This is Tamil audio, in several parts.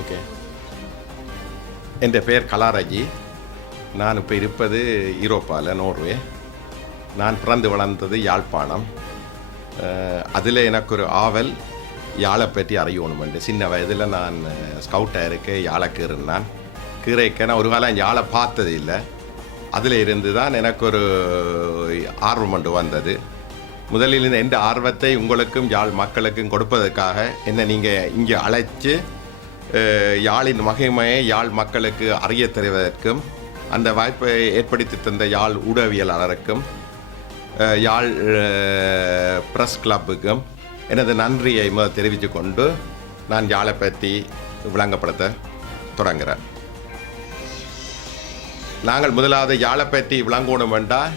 ஓகே. என் பெயர் கலாராஜி. நான் இப்போ இருப்பது யூரோப்பாவில் நோர்வே. நான் பிறந்து வளர்ந்தது யாழ்ப்பாணம். அதில் எனக்கு ஒரு ஆவல் யாழை பற்றி அறியணுமெண்டு. சின்ன வயதில் நான் ஸ்கவுட்டாக இருக்க யாழை கீறினான். கீரைக்க நான் ஒரு காலம் யாழை பார்த்தது இல்லை. அதில் இருந்து தான் எனக்கு ஒரு ஆர்வம் ஒன்று வந்தது. முதலில் இந்த எந்த ஆர்வத்தை உங்களுக்கும் யாழ் மக்களுக்கும் கொடுப்பதற்காக என்னை நீங்கள் இங்கே அழைச்சி யாழின் மகிமையை யாழ் மக்களுக்கு அறிய தெரிவதற்கும் அந்த வாய்ப்பை ஏற்படுத்தி தந்த யாழ் ஊடகவியலாளருக்கும் யாழ் ப்ரெஸ் பிரஸ் கிளப்புக்கும் எனது நன்றியை முதல் தெரிவித்து கொண்டு நான் யாழை பற்றி விளங்கப்படுத்த தொடங்குகிறேன் நாங்கள் முதலாவது யாழை பற்றி விளங்கணும் வேண்டாம்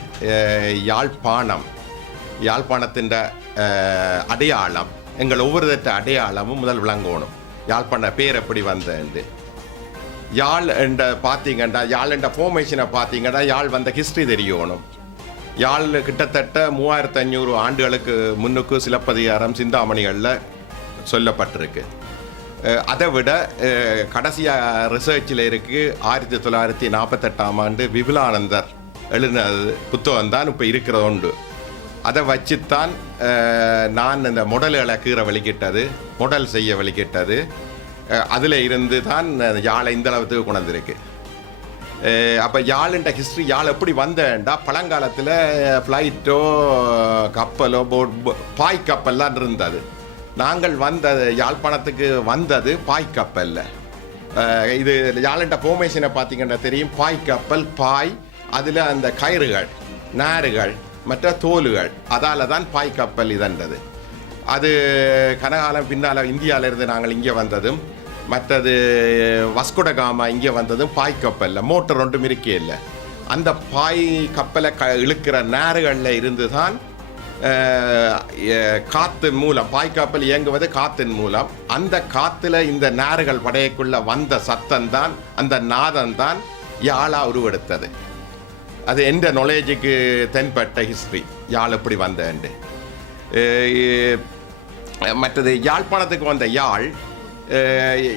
யாழ்ப்பாணம். யாழ்ப்பாணத்தின் அடையாளம் எங்கள் ஒவ்வொருத்த அடையாளமும் முதல் விளங்கணும். யாழ்ப்பாண பேர் எப்படி வந்தேன்ட்டு யாழ் என்ற பார்த்தீங்கன்னா யாழ் என்ற ஃபார்மேஷனை பார்த்தீங்கன்னா யாழ் வந்த ஹிஸ்ட்ரி தெரியணும் யாழ் கிட்டத்தட்ட மூவாயிரத்து ஐநூறு ஆண்டுகளுக்கு முன்னுக்கு சிலப்பதிகாரம் சிந்தாமணிகளில் சொல்லப்பட்டிருக்கு. அதை விட கடைசியாக ரிசர்ச்சில் இருக்கு ஆயிரத்தி தொள்ளாயிரத்தி நாற்பத்தெட்டாம் ஆண்டு விபுலானந்தர் எழுதின புத்தகம் தான் இப்போ இருக்கிறது உண்டு. அதை வச்சுத்தான் நான் இந்த முடல்களை கீரை வெளிக்கிட்டது முடல் செய்ய வெளிக்கிட்டது அதில் இருந்து தான் யாழை இந்த அளவுக்கு கொண்டிருக்கு அப்போ யாழுன்ற ஹிஸ்ட்ரி யாழ் எப்படி வந்தேன்டா பழங்காலத்தில் ஃப்ளைட்டோ கப்பலோ போட் பாய் கப்பல்லாம் இருந்தது. நாங்கள் வந்த யாழ்ப்பாணத்துக்கு வந்தது பாய் கப்பலில் இது யாழண்ட ஃபோமேஷனை பார்த்தீங்கன்னா தெரியும். பாய் கப்பல் பாய் அதில் அந்த கயிறுகள் நாறுகள் மற்ற தோலுகள் அதால் தான் பாய் கப்பல் இதன்றது அது கனகாலம் பின்னால் இந்தியாவிலிருந்து நாங்கள் இங்கே வந்ததும் மற்றது வஸ்குடகாமா இங்கே வந்ததும் பாய் கப்பலில் மோட்டர் ஒன்றும் இருக்கே இல்லை. அந்த பாய் கப்பலை க இழுக்கிற நேருகளில் இருந்து தான் காற்று மூலம் பாய் கப்பல் இயங்குவது காற்றின் மூலம் அந்த காற்றில் இந்த நாறுகள் படையக்குள்ள வந்த சத்தம் தான் அந்த நாதம் தான் யாழா உருவெடுத்தது. அது எந்த நாலேஜுக்கு தென்பட்ட ஹிஸ்ட்ரி யாழ் எப்படி வந்தேன்ட்டு மற்றது யாழ்ப்பாணத்துக்கு வந்த யாழ்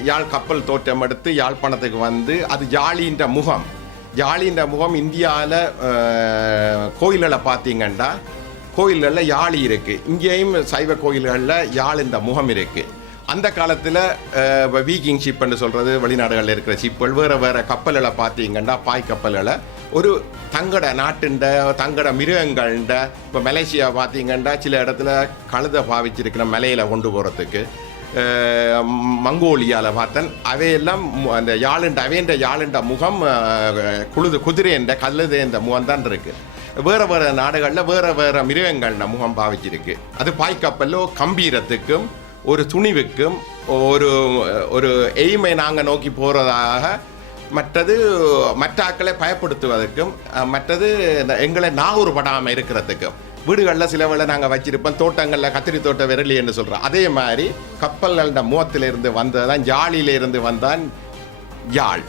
யாழ் கப்பல் தோற்றம் எடுத்து யாழ்ப்பாணத்துக்கு வந்து அது யாழின்ற முகம். யாழின்ற முகம் இந்தியாவில் கோயில்களை பார்த்தீங்கன்னா கோயில்களில் யாழி இருக்குது இங்கேயும் சைவ கோயில்களில் யாழ் இந்த முகம் இருக்குது அந்த காலத்தில் வீக்கிங் ஷிப்னு சொல்கிறது வெளிநாடுகளில் இருக்கிற ஷிப்புகள் வேறு வேறு கப்பல்களை பார்த்தீங்கன்னா பாய் கப்பல்களை ஒரு தங்கட நாட்டுண்ட தங்கட மிருகங்கள்ண்ட இப்போ மலேசியா பார்த்தீங்கன்னா சில இடத்துல கழுதை பாவிச்சிருக்கிற மலையில் கொண்டு போகிறதுக்கு மங்கோலியாவில் பார்த்தன். அவையெல்லாம் அந்த யாழுண்ட அவையண்ட யாழுண்ட முகம் குழுது குதிரைன்ற கல்லுதேந்த முகம் தான் இருக்குது வேறு வேறு நாடுகளில் வேறு வேறு மிருகங்கள்ன முகம் பாவிச்சிருக்கு. அது பாய்க்கப்பல்லோ கம்பீரத்துக்கும் ஒரு துணிவுக்கும் ஒரு ஒரு எய்மை நாங்கள் நோக்கி போகிறதாக மற்றது மற்ற ஆட்களை பயப்படுத்துவதற்கும் மற்றது இந்த எங்களை நாகூறுபடாமல் இருக்கிறதுக்கும். வீடுகளில் சிலவில் நாங்கள் வச்சிருப்போம் தோட்டங்களில் கத்திரி தோட்ட விரலி என்று சொல்கிறோம் அதே மாதிரி கப்பல்கள முகத்திலிருந்து வந்ததான் ஜாலியிலிருந்து வந்தான் யாழ்.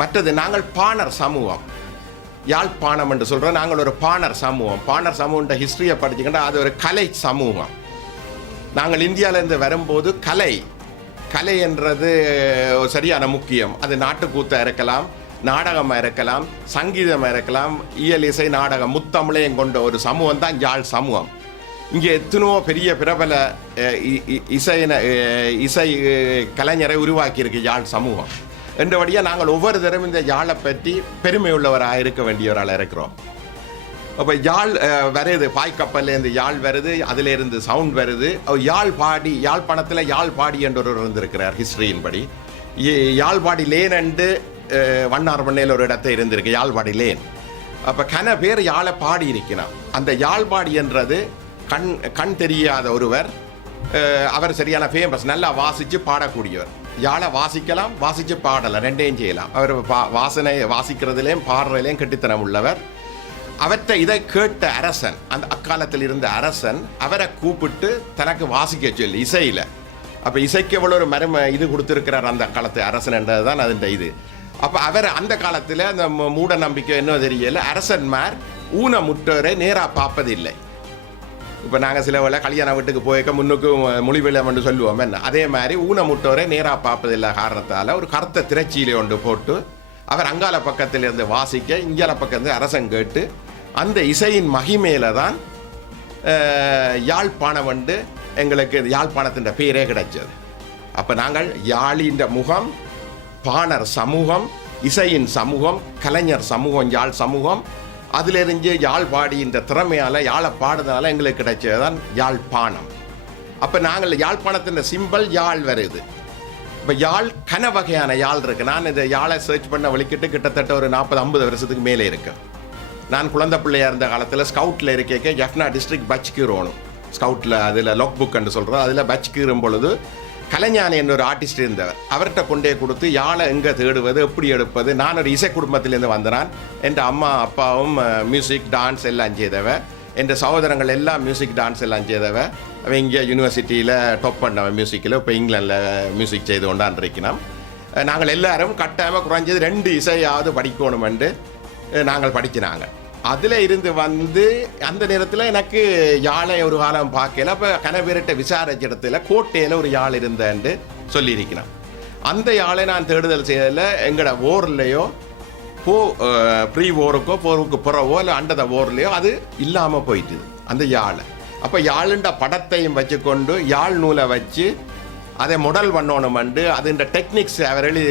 மற்றது நாங்கள் பாணர் சமூகம். யாழ்ப்பாணம் என்று சொல்கிறோம் நாங்கள் ஒரு பாணர் சமூகம். பாணர் சமூகன்ற ஹிஸ்ட்ரியை படிச்சுக்கிட்டால் அது ஒரு கலை சமூகம். நாங்கள் இந்தியாவிலேருந்து வரும்போது கலை. கலை என்றது சரியான முக்கியம். அது நாட்டுக்கூத்தாக இருக்கலாம் நாடகமாக இருக்கலாம் சங்கீதமாக இருக்கலாம் இயல் இசை நாடகம் முத்தமிழையும் கொண்ட ஒரு சமூகம் தான் யாழ் சமூகம். இங்கே எத்தனையோ பெரிய பிரபல இசையினை இசையின இசை கலைஞரை உருவாக்கியிருக்கு யாழ் சமூகம். என்றபடியாக நாங்கள் ஒவ்வொரு தடவை இந்த யாழை பற்றி பெருமை உள்ளவராக இருக்க வேண்டியவரால் இருக்கிறோம். அப்போ யாழ் அஹ், வருது பாய்க்கப்பல்லேருந்து யாழ் வருது அதிலிருந்து சவுண்ட் வருது. யாழ் பாடி யாழ்ப்பாணத்தில் யாழ் பாடி என்ற ஒரு இருந்திருக்கிறார் ஹிஸ்டரியின்படி. இ- யாழ்பாடி லேன் என்று வண்ணார் மண்ணையில் ஒரு இடத்தை இருந்திருக்கு. யாழ்பாடி லேன். அப்போ கன பேர் யாழை பாடி இருக்கிறார். அந்த யாழ்பாடி என்றது கண் கண் தெரியாத ஒருவர். அவர் சரியான ஃபேமஸ் நல்லா வாசித்து பாடக்கூடியவர். யாழை வாசிக்கலாம் வாசித்து பாடலாம் ரெண்டையும் செய்யலாம். அவர் பா வாசனை வாசிக்கிறதுலேயும் பாடுறதுலேயும் கெட்டித்தனம் உள்ளவர். அவற்றை இதை கேட்ட அரசன் அந்த அக்காலத்தில் இருந்த அரசன் அவரை கூப்பிட்டு தனக்கு வாசிக்க சொல்லி இசையில். அப்போ இசைக்கு எவ்வளோ ஒரு மரம் இது கொடுத்துருக்கிறார் அந்த காலத்து அரசன் என்றது தான் அதன் இது. அப்போ அவர் அந்த காலத்தில் அந்த மூட நம்பிக்கை என்ன தெரியல அரசன்மார் ஊனமுற்றோரை நேராக பார்ப்பதில்லை. இப்போ நாங்கள் சில வேலை கல்யாண வீட்டுக்கு போயிருக்க முன்னுக்கு மொழிபெயர்மென்று சொல்லுவோம் என்ன? அதே மாதிரி ஊனமுட்டோரை நேராக பார்ப்பதில்லை காரணத்தால் ஒரு கருத்த திரைச்சியிலே ஒன்று போட்டு அவர் அங்கால பக்கத்தில் இருந்து வாசிக்க இங்கால பக்கத்துலேருந்து அரசன் கேட்டு அந்த இசையின் மகிமையில தான் யாழ்ப்பாணம் வந்து எங்களுக்கு யாழ்ப்பாணத்தின் பேரே கிடைச்சது. அப்போ நாங்கள் யாழின்ற முகம் பாணர் சமூகம் இசையின் சமூகம் கலைஞர் சமூகம் யாழ் சமூகம் அதிலிருந்து யாழ் பாடின்ற திறமையால் யாழை பாடுறதுனால எங்களுக்கு கிடைச்சது தான் யாழ்ப்பாணம். அப்போ நாங்கள் யாழ்ப்பாணத்தின் சிம்பல் யாழ் வருது. இப்போ யாழ் கன வகையான யாழ் இருக்குது நான் இந்த யாழை சர்ச் பண்ண வலிக்கிட்டு கிட்டத்தட்ட ஒரு நாற்பது ஐம்பது வருஷத்துக்கு மேலே இருக்கு. நான் குழந்தை பிள்ளையா இருந்த காலத்தில் ஸ்கவுட்டில் இருக்கேக்க ஜஃப்னா டிஸ்ட்ரிக்ட் பச் கீரோணும் ஸ்கவுட்டில் அதில் லொக் புக் என்று சொல்கிறோம் அதில் பச் கீறும் பொழுது கலைஞானி என்ற ஒரு ஆர்டிஸ்ட் இருந்தவர். அவர்கிட்ட கொண்டே கொடுத்து யாழை எங்கே தேடுவது? எப்படி எடுப்பது? நான் ஒரு இசை குடும்பத்திலேருந்து வந்தனான். என் அம்மா அப்பாவும் மியூசிக் டான்ஸ் எல்லாம் செய்தவ. என் சகோதரங்கள் எல்லாம் மியூசிக் டான்ஸ் எல்லாம் செய்தவ. அவன் இங்கே யூனிவர்சிட்டியில் டாப் பண்ணவன் மியூசிக்கில் இப்போ இங்கிலாண்டில் மியூசிக் செய்து கொண்டான் இருக்கணும் நாங்கள் எல்லாரும் கட்டாயமாக குறைஞ்சது ரெண்டு இசையாவது படிக்கணுமெண்டு நாங்கள் படிச்சினாங்க அதில் இருந்து வந்து அந்த நேரத்தில் எனக்கு யாழை ஒரு காலம் பார்க்கல. அப்போ கனவேரிட்ட விசாரிச்ச இடத்துல கோட்டையில் ஒரு யாழ் இருந்தேன்னு சொல்லியிருக்கிறான். அந்த யாழை நான் தேடுதல் செய்யல. எங்களோட ஓர்லேயோ போ ப்ரீ ஓருக்கோ போருக்கு புறவோ இல்லை அண்டத ஓர்லேயோ அது இல்லாமல் போயிட்டுது. அந்த யாழை. அப்போ யாழுண்ட படத்தையும் வச்சுக்கொண்டு யாழ் நூலை வச்சு அதை முடல் பண்ணணுமெண்டு அதுன்ற டெக்னிக்ஸ் அவர் எழுதி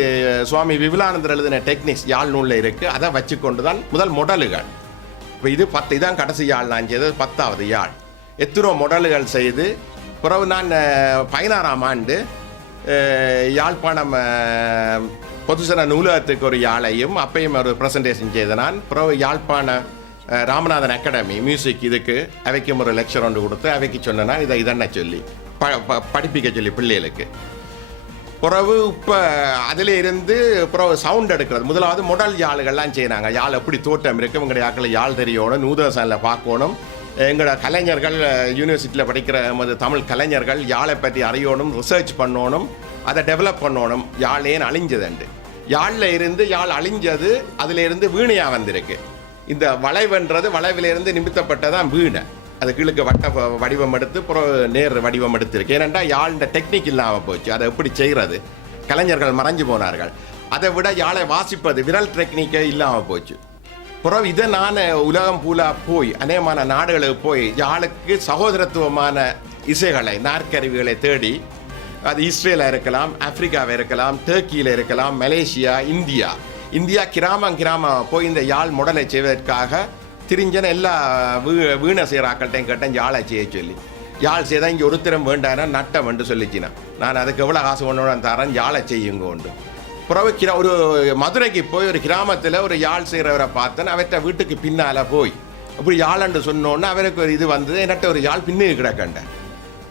சுவாமி விபுலானந்தர் எழுதின டெக்னிக்ஸ் யாழ் நூலில் இருக்குது அதை வச்சுக்கொண்டு தான் முதல் முடலுகள் இப்போ இது பத்து இதான் கடைசி யாழ் நான் செய்தது பத்தாவது யாழ். எத்தனோ முடல்கள் செய்து பிறகு நான் பதினாறாம் ஆண்டு யாழ்ப்பாணம் பொதுசன நூலகத்துக்கு ஒரு யாழையும் அப்பையும் ஒரு ப்ரெசன்டேஷன் செய்த நான் பிறகு யாழ்ப்பாண ராமநாதன் அகாடமி மியூசிக் இதுக்கு அவைக்கும் ஒரு லெக்சர் ஒன்று கொடுத்து அவைக்கு சொன்னேன்னா இதை இதென்ன சொல்லி. ப ப- படிப்பிக்க சொல்லி பிள்ளைகளுக்கு. பிறகு இப்போ அதில் இருந்து பிறகு சவுண்ட் எடுக்கிறது. முதலாவது முடல் யாழ்கள்லாம் செய்கிறாங்க யாழ் எப்படி தோட்டம் இருக்கு? உங்களுடைய யாக்கில் யாழ் தெரியணும் நூதனசாலில் பார்க்கணும். எங்களோட கலைஞர்கள் யூனிவர்சிட்டியில் படிக்கிற நமது தமிழ் கலைஞர்கள் யாழை பற்றி அறியணும் ரிசர்ச் பண்ணணும் அதை டெவலப் பண்ணணும். யாழ் ஏன் அழிஞ்சதுண்டு யாழில் இருந்து யாழ் அழிஞ்சது அதில் இருந்து வீணையாக வந்திருக்கு. இந்த வளைவுன்றது வளைவிலிருந்து நிமித்தப்பட்டதான் வீணை. அது கீழுக்கு வட்ட வடிவம் எடுத்து அப்புறம் நேர் வடிவம் எடுத்திருக்கு. ஏனென்றால் யாழ்ன்ற டெக்னிக் இல்லாமல் போச்சு. அதை எப்படி செய்கிறது கலைஞர்கள் மறைஞ்சு போனார்கள். அதை விட யாழை வாசிப்பது விரல் டெக்னிக்கே இல்லாமல் போச்சு. பிறகு இதை நான் உலகம் பூலா போய் அநேகமான நாடுகளுக்கு போய் யாழுக்கு சகோதரத்துவமான இசைகளை நாற்கருவிகளை தேடி அது இஸ்ரேலாக இருக்கலாம் ஆப்பிரிக்காவில் இருக்கலாம் டேர்க்கியில் இருக்கலாம் மலேசியா இந்தியா. இந்தியா கிராமம் கிராமம் போய் இந்த யாழ் முடலை செய்வதற்காக திரிஞ்சன எல்லா வீ வீணை செய்கிற ஆக்கள்கிட்டையும் கேட்டேன் யாழை செய்ய சொல்லி யாழ் செய்தால் இங்கே ஒருத்தரம் வேண்டானா நட்டம் என்று சொல்லிச்சினா நான் அதுக்கு எவ்வளோ காசு ஒன்று தரேன் யாழை செய்யுங்க உண்டு பிறகு கிரா ஒரு மதுரைக்கு போய் ஒரு கிராமத்தில் ஒரு யாழ் செய்கிறவரை பார்த்தேன் அவர்கிட்ட வீட்டுக்கு பின்னால் போய் அப்படி யாழன்று சொன்னோன்னே அவருக்கு ஒரு இது வந்தது என்னட்ட ஒரு யாழ் பின்னுக்கு கிடக்கண்டேன்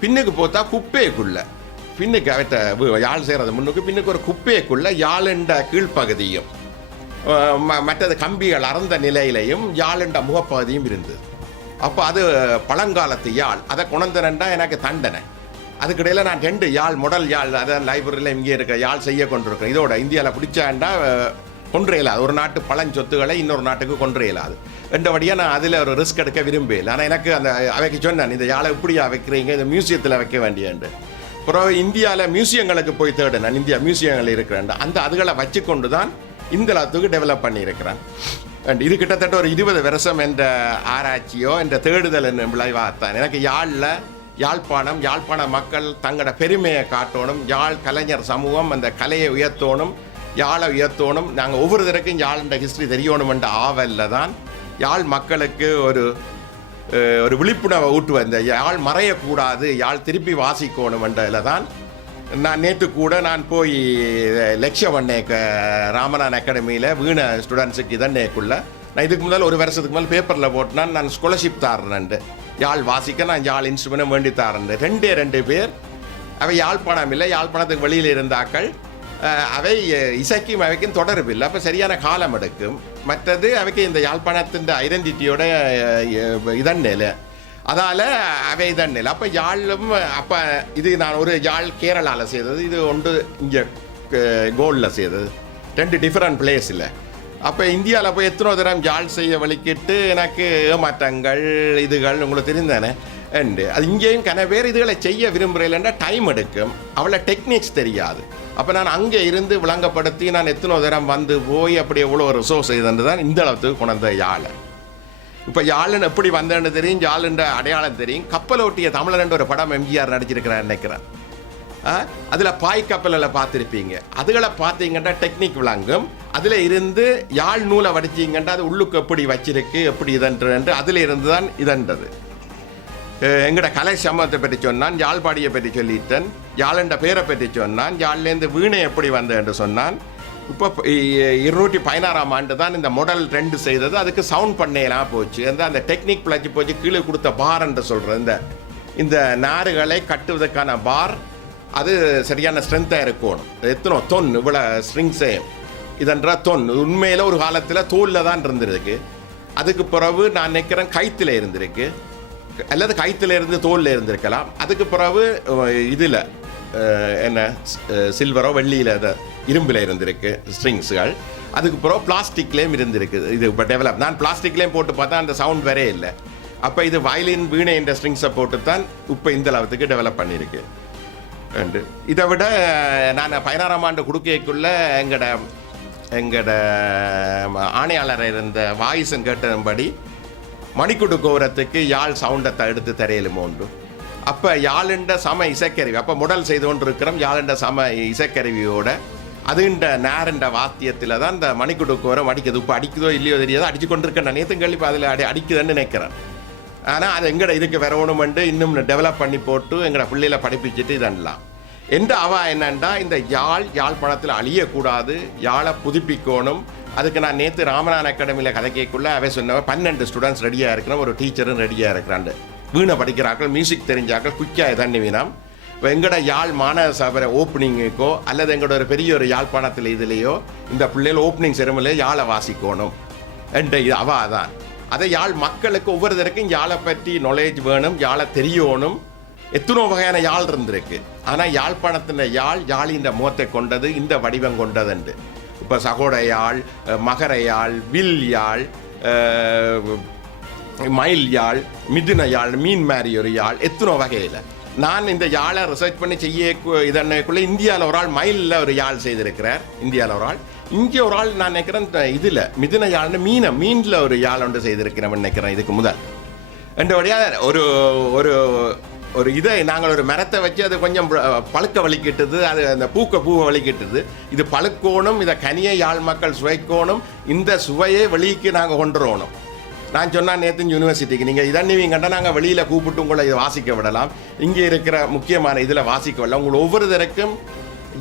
பின்னுக்கு போத்தா குப்பைக்குள்ளே பின்னுக்கு அவற்ற யாழ் செய்கிறது முன்னுக்கு பின்னுக்கு ஒரு குப்பைக்குள்ளே யாழ்ண்ட கீழ்ப்பகுதியும் மற்றது கம்பிகள் அறந்த நிலையிலையும் யாழண்ட முகப்பகுதியும் இருந்தது. அப்போ அது பழங்காலத்து யாழ். அதை குணந்தனண்டா எனக்கு தண்டனை. அதுக்கிடையில் நான் ரெண்டு யாழ் முடல் யாழ் அதான் லைப்ரரியில் இங்கே இருக்க யாழ் செய்ய கொண்டிருக்கேன் இதோட இந்தியாவில் பிடிச்சாண்டா கொன்று இயலாது. ஒரு நாட்டு பழஞ்சொத்துக்களை இன்னொரு நாட்டுக்கு கொன்று இயலாது. ரெண்டபடியாக நான் அதில் ஒரு ரிஸ்க் எடுக்க விரும்பல ஆனால் எனக்கு அந்த அவைக்கு சொன்னேன் இந்த யாழை இப்படியா வைக்கிறீங்க? இந்த மியூசியத்தில் வைக்க வேண்டியண்டு அப்புறம் இந்தியாவில் மியூசியங்களுக்கு போய் தேடினேன் இந்தியா மியூசியங்கள் இருக்கிறேன் அந்த அதுகளை வச்சுக்கொண்டு தான் இந்தளத்துக்கு டெவலப் பண்ணியிருக்கிறேன். அண்ட் இது கிட்டத்தட்ட ஒரு இருபது வருஷம் என்ற ஆராய்ச்சியோ என்ற தேடுதல் என்ன விளைவாகத்தான். எனக்கு யாழில் யாழ்ப்பாணம் யாழ்ப்பாண மக்கள் தங்களோட பெருமையை காட்டணும் யாழ் கலைஞர் சமூகம் அந்த கலையை உயர்த்தணும் யாழை உயர்த்தணும். நாங்கள் ஒவ்வொரு தடவைக்கும் யாழ்ன்ற ஹிஸ்ட்ரி தெரியணும் என்ற ஆவலில் தான் யாழ் மக்களுக்கு ஒரு ஒரு விழிப்புணர்வை ஊட்டுவேன். இந்த யாழ் மறையக்கூடாது யாழ் திருப்பி வாசிக்கணுமன்றதில் தான் நான் நேற்று கூட நான் போய் லட்சியம் ராமநாதன் அகாடமியில் வீண ஸ்டூடெண்ட்ஸுக்கு இதன்னேக்குள்ள நான் இதுக்கு முதல் ஒரு வருஷத்துக்கு மேலே பேப்பரில் போட்டுனா நான் ஸ்காலர்ஷிப் தாரேன்ண்டு யாழ் வாசிக்க நான் யாழ் இன்ஸ்ட்ருமெண்ட் வேண்டி தாரேன் ரெண்டே ரெண்டு பேர் அவை யாழ்ப்பாணம் இல்லை யாழ்ப்பாணத்துக்கு வெளியில் இருந்தாக்கள் அவை இசைக்கும் அவைக்கும் தொடர்பு இல்லை அப்போ சரியான காலம் எடுக்கும். மற்றது அவைக்கு இந்த யாழ்ப்பாணத்தின் ஐடென்டிட்டியோட இதன்னில அதால் அவை இதன் நிலை அப்போ யாழும் அப்போ இது நான் ஒரு யாழ் கேரளாவில் செய்தது. இது ஒன்று இங்கே கோல்டில் செய்தது. ரெண்டு டிஃப்ரெண்ட் பிளேஸில் அப்போ இந்தியாவில் போய் எத்தனோ தரம் யாழ் செய்ய வலிக்கிட்டு எனக்கு ஏமாற்றங்கள் இதுகள் உங்களுக்கு தெரிந்தானே? அண்டு uh, அது இங்கேயும் கன பேர் இதுகளை செய்ய விரும்புகிறேன்டா டைம் எடுக்கும். அவளை டெக்னிக்ஸ் தெரியாது. அப்போ நான் அங்கே இருந்து விளங்கப்படுத்தி நான் எத்தனோ தரம் வந்து போய் அப்படி எவ்வளோ ரிசோர்ஸ் இதுன்னு தான் இந்த அளவுக்கு கொண்ட யாழை இப்போ யாழன் எப்படி வந்தேன்னு தெரியும் யாழுன்ற அடையாளம் தெரியும். கப்பல் கப்பலோட்டிய தமிழன் ஒரு படம் எம்ஜிஆர் நடிச்சிருக்கிறார் நினைக்கிறேன். அதில் பாய் கப்பலில் பார்த்துருப்பீங்க. அதுகளை பார்த்தீங்கன்னா டெக்னிக் விளங்கும். அதில் இருந்து யாழ் நூலை வடிச்சிங்கன்னா அது உள்ளுக்கு எப்படி வச்சிருக்கு எப்படி இதன்று அதில் இருந்து தான் இதன்றது எங்கட கலை சம்பவத்தை பற்றி சொன்னான் யாழ்பாடியை பற்றி சொல்லிட்டேன். யாழண்ட பேரை பற்றி சொன்னான். யாழ்லேருந்து வீணை எப்படி வந்த என்று சொன்னான். இப்போ இருநூற்றி பதினாறாம் ஆண்டு தான் இந்த மொடல் ரெண்டு செய்தது. அதுக்கு சவுண்ட் பண்ணையெல்லாம் போச்சு. அந்த அந்த டெக்னிக் பிழைச்சி போச்சு. கீழே கொடுத்த பார் என்று சொல்கிறது இந்த இந்த நாறுகளை கட்டுவதற்கான பார் அது சரியான ஸ்ட்ரென்த்தாக இருக்கணும். எத்தனோ தொன் இவ்வளோ ஸ்ட்ரிங்ஸே இதன்ற தொன். உண்மையில் ஒரு காலத்தில் தோலில் தான் இருந்திருக்கு. அதுக்கு பிறகு நான் நினைக்கிறேன் கைத்தில் இருந்திருக்கு. அல்லது கைத்தில் இருந்து தோலில் இருந்திருக்கலாம். அதுக்கு பிறகு இதில் என்ன சில்வரோ வெள்ளியில் இரும்பில் இருந்திருக்கு ஸ்ட்ரிங்ஸுகள் அதுக்கு பிறகு பிளாஸ்டிக்லேயும் இருந்திருக்கு இது இப்போ டெவலப் நான் பிளாஸ்டிக்லேயும் போட்டு பார்த்தா அந்த சவுண்ட் வரே இல்லை. அப்போ இது வயலின் வீணை என்ற ஸ்ட்ரிங்ஸை போட்டு தான் இப்போ இந்த அளவுக்கு டெவலப் பண்ணியிருக்கு. அண்டு இதை விட நான் பதினாறாம் ஆண்டு கொடுக்கைக்குள்ளே எங்களோட எங்களோட ஆணையாளர் இருந்த வாயிசன் கேட்டபடி மணிக்குடு கோபுரத்துக்கு யாழ் சவுண்டத்தை எடுத்து தரையிலும் உண்டு. அப்போ யாழுண்ட சம இசைக்கருவி அப்போ முடல் செய்து கொண்டு இருக்கிறோம் யாழுண்ட சம இசைக்கருவியோட. அதுண்ட நேரண்ட வாத்தியத்தில் தான் இந்த மணிக்குடு கோரம் அடிக்குது. இப்போ அடிக்குதோ இல்லையோ தெரியாதோ. அடிச்சு கொண்டிருக்க நான் நேற்று கழிப்பு அதில் அடி அடிக்குதுன்னு நினைக்கிறேன். ஆனால் அது எங்கட இதுக்கு வரணுமெண்டு இன்னும் டெவலப் பண்ணி போட்டு எங்கட பிள்ளையில படிப்பிச்சுட்டு இதெல்லாம். எந்த அவா என்னண்டா இந்த யாழ் யாழ்ப்பாணத்தில் அழியக்கூடாது யாழை புதுப்பிக்கணும். அதுக்கு நான் நேற்று ராமநாதன் அகாடமியில் கதை கேட்குள்ள அவை சொன்னவன் பன்னெண்டு ஸ்டூடெண்ட்ஸ் ரெடியாக இருக்கிறோம் ஒரு டீச்சரும் ரெடியாக இருக்கிறாண்டு. வீணை படிக்கிறார்கள் மியூசிக் தெரிஞ்சாக்கள் குயிக்காக தண்ணி வீணாம். இப்போ எங்கட யாழ் மாணவ சபை ஓப்பனிங்குக்கோ அல்லது எங்களோட ஒரு பெரிய ஒரு யாழ்ப்பாணத்தில் இதுலேயோ இந்த பிள்ளைகள் ஓப்பனிங் செரமனியில் யாழை வாசிக்கணும். என்ற இது அவா தான். அதை யாழ் மக்களுக்கு ஒவ்வொருத்தருக்கும் யாழை பற்றி நாலேஜ் வேணும் யாழை தெரியணும். எத்தனோ வகையான யாழ் இருந்திருக்கு. ஆனால் யாழ்ப்பாணத்தின் யாழ் யாழின்ற முகத்தை கொண்டது இந்த வடிவம் கொண்டதுண்டு இப்போ சகோட யாழ் மகர யாழ் வில் யாழ் மயில் யாழ் மிதுன யாழ் மீன் மாதிரி ஒரு யாழ் எத்தனோ வகையில். நான் இந்த யாழை ரிசர்ச் பண்ணி செய்ய இதன்னைக்குள்ளே இந்தியாவில் ஒரு ஆள் மயிலில் ஒரு யாழ் செய்திருக்கிறார். இந்தியாவில் ஒரு ஆள். இங்கே ஒரு ஆள் நான் நினைக்கிறேன் இதில் மிதுன யாழ்னு மீனை மீனில் ஒரு யாழ் ஒன்று செய்திருக்கிறேன் நினைக்கிறேன் இதுக்கு முதல். ரெண்டு வழியாக ஒரு ஒரு ஒரு இதை நாங்கள் ஒரு மரத்தை வச்சு அது கொஞ்சம் பழுக்க வலிக்கிட்டது அது அந்த பூக்க பூவை வலிக்கிட்டது. இது பழுக்கோணும் இதை கனியை யாழ் மக்கள் சுவைக்கோணும் இந்த சுவையை வெளிக்கு நாங்கள் கொண்டு வரணும். நான் சொன்னால் நேற்று யூனிவர்சிட்டிக்கு நீங்கள் இதன்னிவீங்கண்டா நாங்கள் வெளியில் கூப்பிட்டு உங்களை இதை வாசிக்க விடலாம். இங்கே இருக்கிற முக்கியமான இதில் வாசிக்க விடலாம். உங்கள் ஒவ்வொருத்தருக்கும்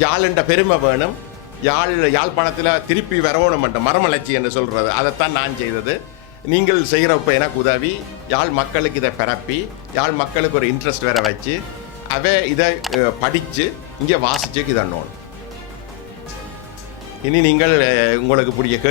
யாழ்ன்ற பெருமை வேணும். யாழ் யாழ்ப்பாணத்தில் திருப்பி வரணும் மரமலர்ச்சி என்று சொல்கிறது அதைத்தான் நான் செய்தது. நீங்கள் செய்கிறப்ப எனக்கு உதவி யாழ் மக்களுக்கு இதை பரப்பி யாழ் மக்களுக்கு ஒரு இன்ட்ரெஸ்ட் வேற வச்சு அவை இதை படித்து இங்கே வாசிச்சு இதன்னோணும் இனி நீங்கள் உங்களுக்கு புரிய கேள்வி